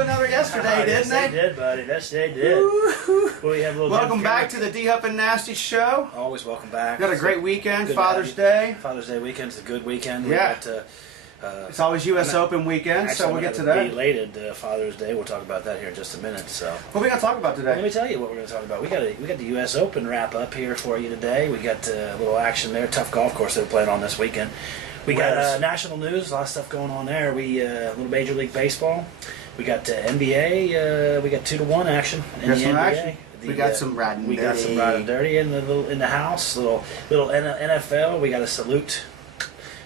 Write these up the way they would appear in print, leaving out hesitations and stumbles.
another yesterday, didn't they? Yes, they did, buddy. Yes, they did. Well, we have a little welcome back to the D Up and Nasty Show. Always welcome back. Got a great weekend, Father's Day. Father's Day weekend's a good weekend. Yeah. It's always U.S. Open weekend, so we'll get to that. Belated Father's Day. We'll talk about that here in just a minute. So, what are we going to talk about today? Let me tell you what we're going to talk about. We got the U.S. Open wrap up here for you today. We got a little action there. Tough golf course they're playing on this weekend. We got national news, a lot of stuff going on there. We a little Major League Baseball. We got NBA. We got 2-1 action in the NBA. Action. We got some riding dirty. We got some riding dirty in the house. Little NFL. We got a salute.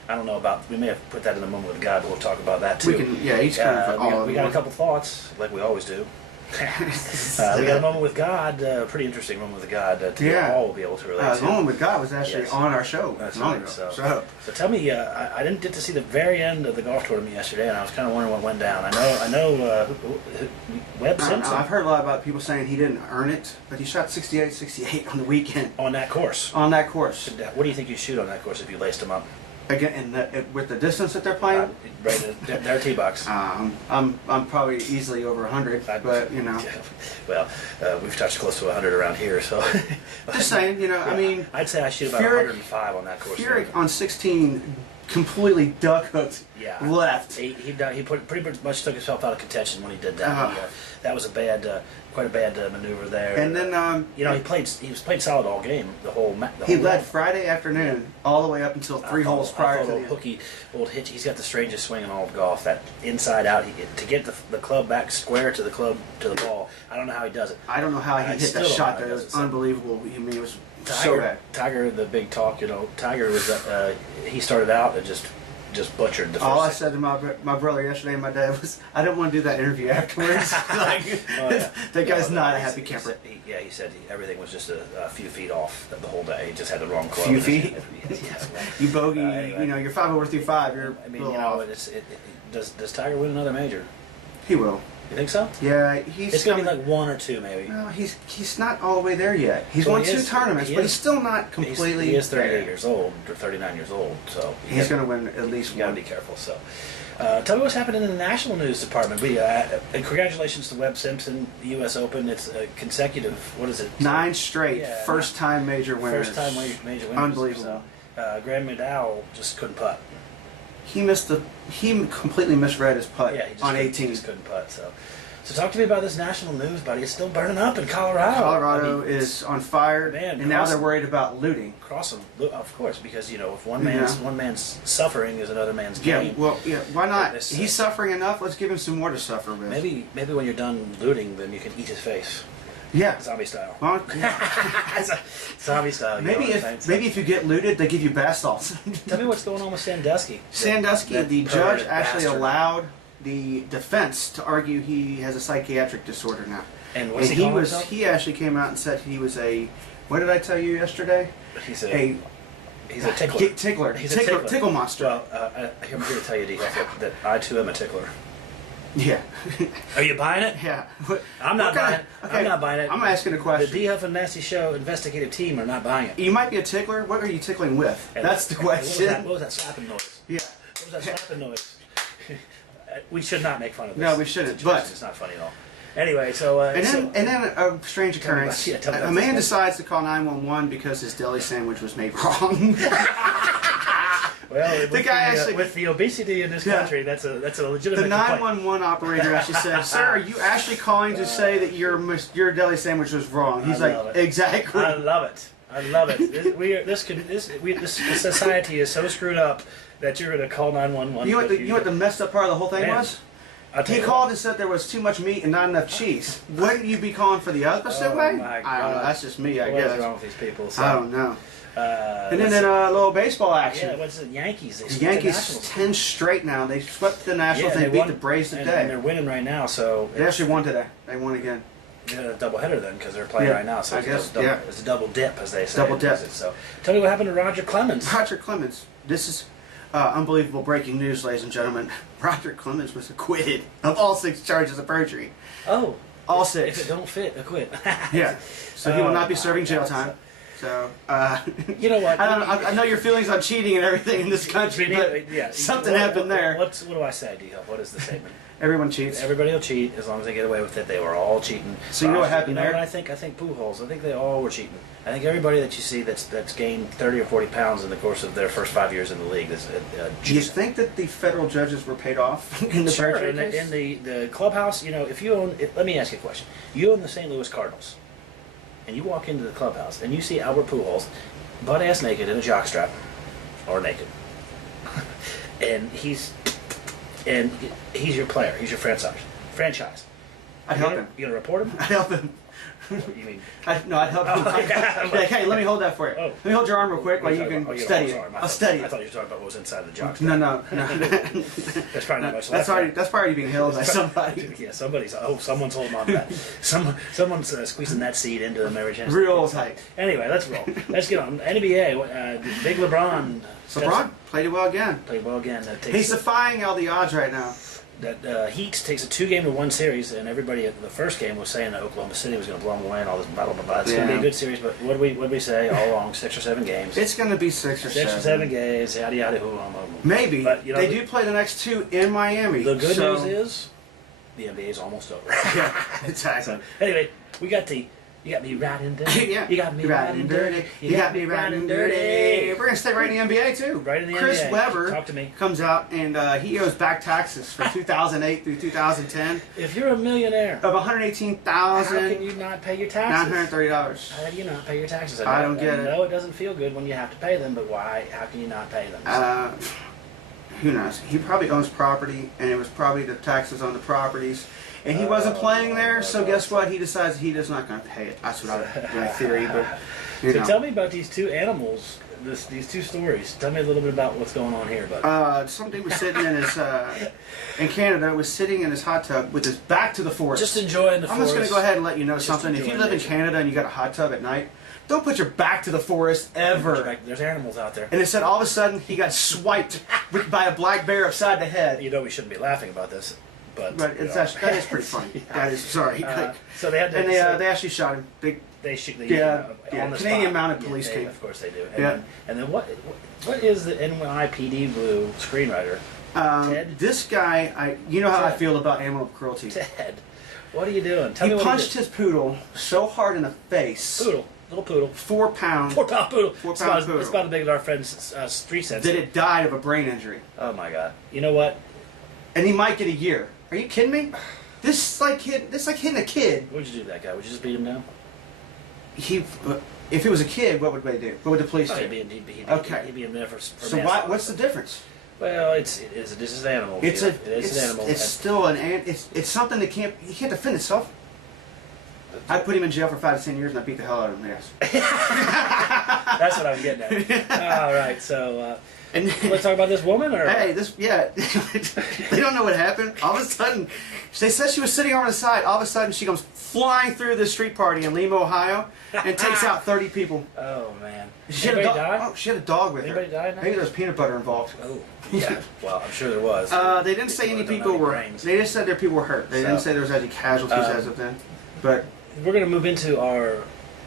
I don't know about. We may have put that in the moment with God, but we'll talk about that too. We can, yeah, each kind of. We got a couple thoughts, like we always do. We got a moment with God, pretty interesting moment with God to all be able to relate to. The moment with God was actually on our show. That's right. So tell me, I didn't get to see the very end of the golf tournament yesterday, and I was kind of wondering what went down. I know Webb Simpson. I've heard a lot about people saying he didn't earn it, but he shot 68 on the weekend. On that course. On that course. What do you think you shoot on that course if you laced him up? Again, with the distance that they're playing, right, their tee box. I'm probably easily over 100, but you know. Well, we've touched close to 100 around here, so. Just saying, you know, I mean. I'd say I shoot about 105 on that course. Furyk on 16 completely duck hooked left. He pretty much took himself out of contention when he did that. That was quite a bad maneuver there. And then he was playing solid all game. He led Friday afternoon all the way up until 3 holes prior to the old hitch. He's got the strangest swing in all of golf. That inside out, to get the club back square to the ball. I don't know how he does it. I don't know how he hit that shot. That was unbelievable. I mean, it was so bad. Tiger, the big talk. Tiger was he started out and just butchered the first. All I said to my brother yesterday and my dad was, I didn't want to do that interview afterwards. That guy's not a happy camper. He said everything was just a few feet off the whole day. He just had the wrong club. Few feet? You bogey, anyway. You're 5 over through 5. Does Tiger win another major? He will. You think so? Yeah, it's going to be like 1 or 2, maybe. No, he's not all the way there yet. He's won 2 tournaments, but he's still not completely. He is 38 years old or 39 years old, so he's going to win at least one. You got to be careful. So, tell me what's happening in the national news department. And congratulations to Webb Simpson, the U.S. Open. It's a consecutive. What is it? 9 straight, first-time major winners. First-time major winners. Unbelievable. So, Graham McDowell just couldn't putt. He completely misread his putt on 18. He just couldn't putt. So talk to me about this national news, buddy. It's still burning up in Colorado. Colorado is on fire, and now they're worried about looting. Of course, because if one man's suffering is another man's gain. Why not? He's suffering enough. Let's give him some more to suffer with. Maybe when you're done looting, then you can eat his face. Yeah, zombie style. Well, zombie style. Maybe if you get looted, they give you bath salts. Tell me what's going on with Sandusky. Sandusky, the judge actually allowed the defense to argue he has a psychiatric disorder now. And what's he calling himself? He actually came out and said he was a. What did I tell you yesterday? He's a tickler. Tickle monster. Well, I'm here to tell you, DF, that I too am a tickler. Yeah. Are you buying it? Yeah. I'm not buying it. Okay. I'm not buying it. I'm asking a question. The D Huff and Nasty Show investigative team are not buying it. You might be a tickler. What are you tickling with? That's the question. What was that slapping noise? Yeah. What was that slapping noise? We should not make fun of this. No, we shouldn't. But it's not funny at all. Anyway, so and then a strange occurrence. A man decides to call 911 because his deli sandwich was made wrong. Well, with the obesity in this country, that's a legitimate. The 911 operator actually said, "Sir, are you actually calling to say that your deli sandwich was wrong?" He's like, "Exactly." I love it. I love it. This society is so screwed up that you're going to call 911. You know what the messed up part of the whole thing was? He called and said there was too much meat and not enough cheese. Wouldn't you be calling for the opposite way? My God. I don't know. That's just me, I guess. What's wrong with these people? So, I don't know. And then a little baseball action. Yeah, what's the Yankees? The Yankees 10 straight now. They swept the Nationals. They beat the Braves today. And they're winning right now. So they actually won today. They won again. They had a doubleheader then because they're playing right now. So it's a double dip, as they say. Double dip. So tell me what happened to Roger Clemens. Roger Clemens. This is unbelievable breaking news, ladies and gentlemen. Roger Clemens was acquitted of all 6 charges of perjury. Oh. All 6. If it don't fit, acquit. Yeah. So he will not be serving jail time. So, You know what? I know your feelings on cheating and everything in this country, but Yeah. something happened there. What do I say, D-Hop? What is the statement? Everyone cheats. Everybody will cheat as long as they get away with it. They were all cheating. So you know what happened there? What I think Pujols. I think they all were cheating. I think everybody that you see that's gained 30 or 40 pounds in the course of their first 5 years in the league is. Do you think that the federal judges were paid off in the Sure. Berkshire case? In the clubhouse, if you own, let me ask you a question. You own the St. Louis Cardinals, and you walk into the clubhouse and you see Albert Pujols, butt ass naked in a jockstrap, or naked, and he's your player. He's your franchise. I'd help him. You gonna report him? I'd help him. You mean? I'd help him. Like, hey, let me hold that for you. Oh. Let me hold your arm real quick while you can study it. I'll study I it. thought you were talking about what was inside the jockstrap. No. That's probably not much That's left. that's probably being held by somebody. Yeah, someone's holding on to that. Someone's squeezing that seed into them every chance. Real tight. Anyway, let's roll. Let's get on. NBA, big LeBron. LeBron played it well again. Played well again. He's defying all the odds right now. That Heat takes a 2-game-to-1 series, and everybody at the first game was saying that Oklahoma City was going to blow them away and all this blah blah blah. It's going to be a good series, but what did we say all along? 6 or 7 games. It's going to be 6 or 7. 6 or 7 games. Yada yada hoo. Maybe. But, they do play the next 2 in Miami. The good news is the NBA is almost over. Yeah, exactly. So, anyway, you got me riding dirty. Yeah. You got me riding dirty. You got me riding dirty. We're going to stay right in the NBA, too. Right in the Chris NBA. Webber Talk to me. comes out, and he owes back taxes from 2008 through 2010 If you're a millionaire, of how can you not pay your taxes? $118,930. How do you not pay your taxes? I don't get it. No, it doesn't feel good when you have to pay them, but why? How can you not pay them? Who knows? He probably owns property, and it was probably the taxes on the properties. And he wasn't playing there, so guess what? He decides he is not going to pay it. That's what my theory, but you know. Tell me about these 2 animals, these 2 stories. Tell me a little bit about what's going on here, bud. Somebody was sitting in his, in Canada, was sitting in his hot tub with his back to the forest. Just enjoying the forest. I'm just going to go ahead and let you know something. If you live in Canada and you got a hot tub at night, don't put your back to the forest ever. There's animals out there. And it said all of a sudden he got swiped by a black bear upside the head. You know we shouldn't be laughing about this. But that is pretty funny. Yeah. That is sorry. So they had to, and they actually shot him. They shoot. On the Canadian spot. Mounted Police came. Of course they do. And then what is the NYPD Blue screenwriter? Ted? This guy, you know how Ted. I feel about animal cruelty. Ted, what are you doing? Tell me He what punched his poodle so hard in the face. Little poodle. 4 pound. 4 pound poodle. 4 pound poodle. It's about as big as our friend's street sensor. That it died of a brain injury. Oh my God! You know what? And he might get a year. Are you kidding me? This is like hitting a kid. What'd you do to that guy? Would you just beat him down? If it was a kid, what would they do? What would the police do? He'd be in there for so what's the difference? Well, it's an animal. It's an animal. It's still it's something that he can't defend itself. I'd put him in jail for 5 to 10 years and I'd beat the hell out of him. Yes. That's what I'm getting at. All right, so let's talk about this woman. Or hey, they don't know what happened. All of a sudden, they said she was sitting on the side. All of a sudden, she comes flying through this street party in Lima, Ohio, and takes out 30 people. Oh man! She had a dog with her. Anybody died? Maybe there was peanut butter involved. Oh, yeah. Well, I'm sure there was. They didn't say any people were. They just said their people were hurt. They didn't say there was any casualties as of then. But we're going to move into our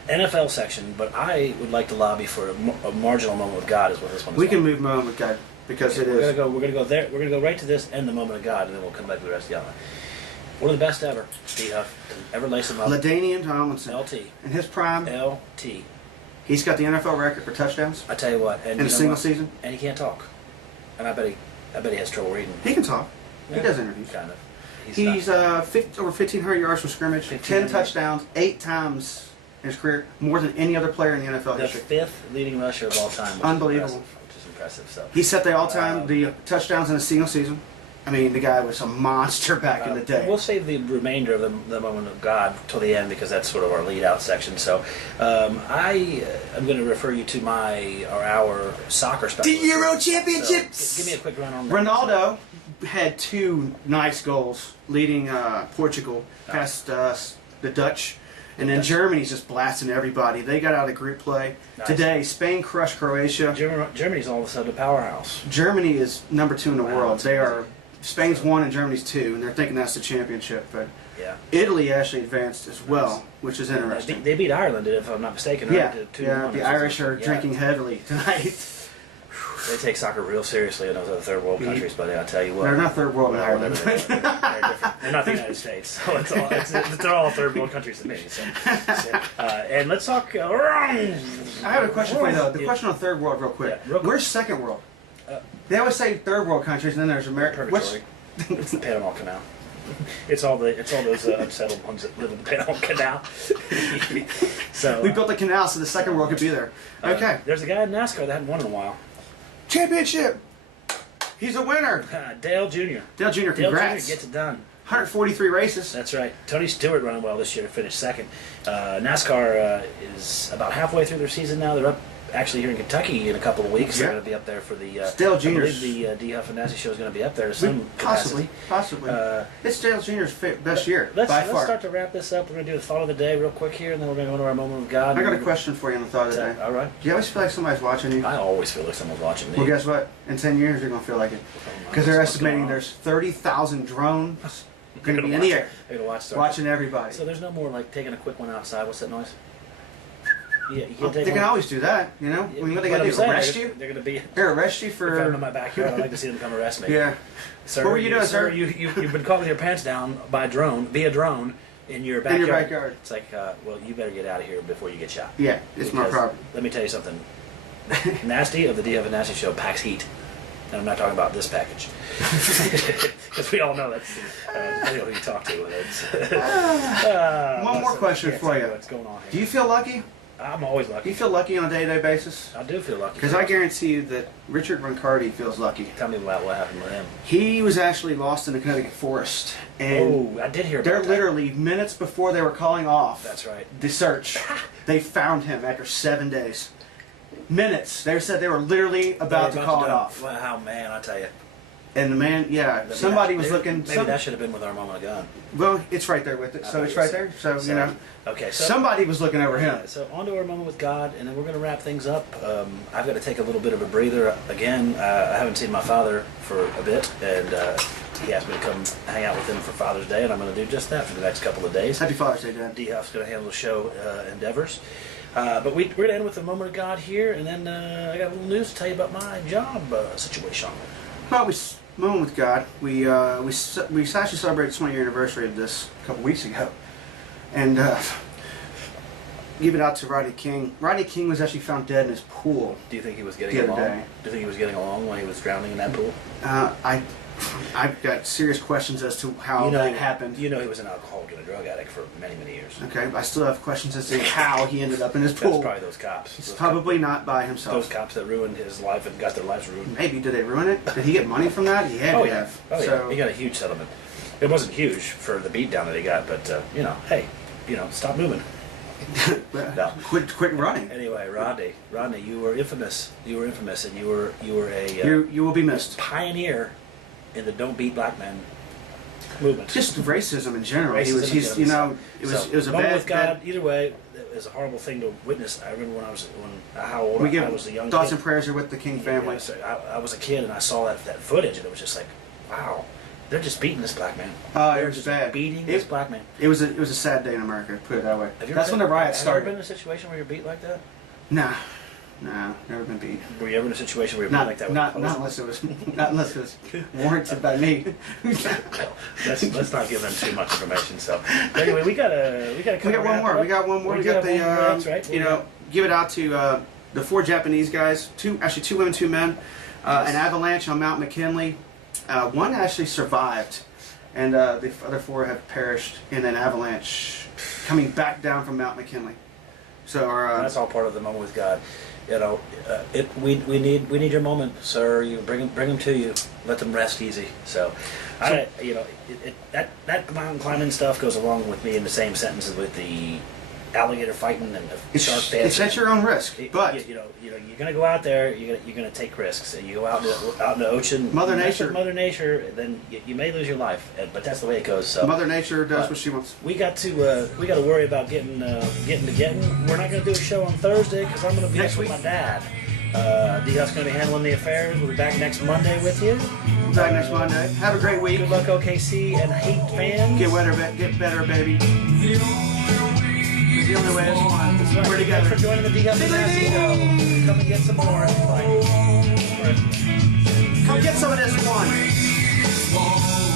NFL section, but I would like to lobby for a marginal moment with God. Is what this one is. We can move moment with God because it is. We're gonna go there. We're gonna go right to this and the moment of God, and then we'll come back to the rest of the other. One of the best ever, ever lace him up. LaDainian Tomlinson. LT. In his prime. LT. He's got the NFL record for touchdowns. I tell you what. And in a single season. And he can't talk. And I bet he has trouble reading. He can talk. Yeah. He does interviews. Kind of. He's over 1,500 yards from scrimmage, 10 touchdowns, 8 times in his career, more than any other player in the NFL history. The 5th leading rusher of all time. Unbelievable. Which is impressive. So he set the all-time the touchdowns in a single season. I mean, the guy was a monster back in the day. We'll save the remainder of the moment of God till the end because that's sort of our lead-out section. So I am going to refer you to our soccer specialist. The Euro Championships! So, give me a quick run on that. Ronaldo had 2 nice goals leading Portugal past the Dutch. And then Germany's just blasting everybody. They got out of group play. Nice. Today, Spain crushed Croatia. Germany's all of a sudden a powerhouse. Germany is number 2 in the world. They are. Spain's 1 and Germany's 2, and they're thinking that's the championship. But Yeah. Italy actually advanced as well, which is interesting. They beat Ireland, if I'm not mistaken. Yeah, Right? the Irish are drinking heavily tonight. They take soccer real seriously in those other third world countries, buddy. I'll tell you what. They're not third world in Well, Ireland. they're different. They're not the United States, so they're all third world countries to me. So, and let's talk. I have a question for you though. The question on third world, real quick. Yeah, real quick. Where's second world? They always say third world countries, and then there's America. Purgatory. It's the Panama Canal. It's all those unsettled ones that live in the Panama Canal. So We built a canal so the second world could be there. Okay. There's a guy in NASCAR that hadn't won in a while. Championship. He's a winner. Dale Jr. Dale Jr. Dale Congrats. Jr. gets it done. 143 races. That's right. Tony Stewart running well this year, finished second. NASCAR is about halfway through their season now. They're up actually here in Kentucky in a couple of weeks. Yeah. They're going to be up there for the Dale Jr.'s. I believe the D Huff and Nasty show is going to be up there to some capacity. Possibly. It's Dale Jr.'s best year Let's by far. start to wrap this up. We're going to do the thought of the day real quick here, and then we're going to go to our moment of God. I got a question for you on the thought of the day. All right. Do you always feel like somebody's watching you? I always feel like someone's watching me. Well, guess what? In 10 years, you're going to feel like it. Because they're estimating there's 30,000 drones going to be in the air They're going to watch watching everybody. So there's no more like taking a quick one outside. What's that noise? Yeah, you Well, can take they can one. always do that, you know? When what they What got to I'm do, saying, arrest you? They're going to be. They're arrest you If I'm in for... my backyard, I'd like to see them come arrest me. Yeah. Sir, What were you doing, sir? You've been caught with your pants down by via drone in your backyard. In your backyard. It's like, well, you better get out of here before you get shot. Yeah, it's my Because problem. Let me tell you something. Nasty of the D Huff and Nasty show packs heat. And I'm not talking about this package. Because we all know that's depending on who you talk to. One more question for you. What's going on Do here? you feel lucky? I'm always Do lucky. you feel lucky on a day-to-day basis? I do feel lucky. Because I guarantee you that Richard Roncardi feels lucky. Tell me about what happened with him. He was actually lost in the Connecticut forest. And Oh, I did hear about they're that. literally minutes before they were calling off That's right. the search. They found him after 7 days. Minutes. They said they were literally about to call it off. Wow, man, I tell you. And the man, yeah, somebody was looking. Maybe that should have been with our moment of God. Well, it's right there with it. So it's right there. So, you know. Okay, so Somebody was looking over him. So on to our moment with God, and then we're going to wrap things up. I've got to take a little bit of a breather. Again, I haven't seen my father for a bit, and he asked me to come hang out with him for Father's Day, and I'm going to do just that for the next couple of days. Happy Father's Day, Dad. D-Huff's going to handle the show endeavors. But we're going to end with a moment of God here, and then I got a little news to tell you about my job situation. Well, moment with God. We actually celebrated the 20-year anniversary of this a couple weeks ago, and give it out to Rodney King. Rodney King was actually found dead in his pool. Do you think he was getting The other along? day. Do you think he was getting along when he was drowning in that pool? I've got serious questions as to how that happened. You know he was an alcoholic and a drug addict for many, many years. Okay, I still have questions as to how he ended up in his pool. That's probably those cops. It's Those probably not by Those himself. cops that ruined his life and got their lives ruined. Maybe did they ruin it? Did he get money from that? He had Oh to yeah, have. oh So yeah. He got a huge settlement. It wasn't huge for the beatdown that he got, but you know, hey, you know, stop moving. No. quit running. Anyway, Rodney, you were infamous. You were infamous, and you were a You will be missed. pioneer in the "Don't Beat Black Men" movement. Just racism in general. Racism in He's you know it was a moment bad. with God. Either way, it was a horrible thing to witness. I remember how old We I give was a young thoughts kid. and prayers are with the King family. Yeah, so I was a kid and I saw that footage and it was just like, wow, they're just beating this black man. Oh, it They're was just bad. beating this black man. It was a sad day in America. Put it that way. Have you That's ever when the been- riots Have you ever been started. in a situation where you're beat like that? Nah, never been beat. Were you ever in a situation where you're beat Not like that? not unless it was not unless it was warranted by me. Let's not give them too much information. So anyway, we got one more. We got one more. We got the that's right. you know, give it out to the 4 Japanese guys. 2 women, 2 men. An avalanche on Mount McKinley. One actually survived, and the other 4 have perished in an avalanche coming back down from Mount McKinley. So that's all part of the moment with God. You know, we need your moment, sir. You bring them to you. Let them rest easy. So that mountain climbing stuff goes along with me in the same sentence with the alligator fighting and the shark dancing. it's at your own risk, but you know you're gonna go out there. You're gonna take risks, and you go out in the ocean. Mother you mess Nature. with Mother Nature, then you may lose your life. But that's the way it goes. So Mother Nature does what she wants. we got to worry about getting. We're not gonna do a show on Thursday because I'm gonna be Next up with week. my dad. D-Huff's gonna be handling the affairs. We'll be back next Monday with you. We'll be back next Monday. Have a great week. Good luck, OKC and Heat fans. Get better, baby. It's the only way it's one. Right. We're together. Thanks for joining the DW Nasty Show. Come and get some more. Come get some of this one.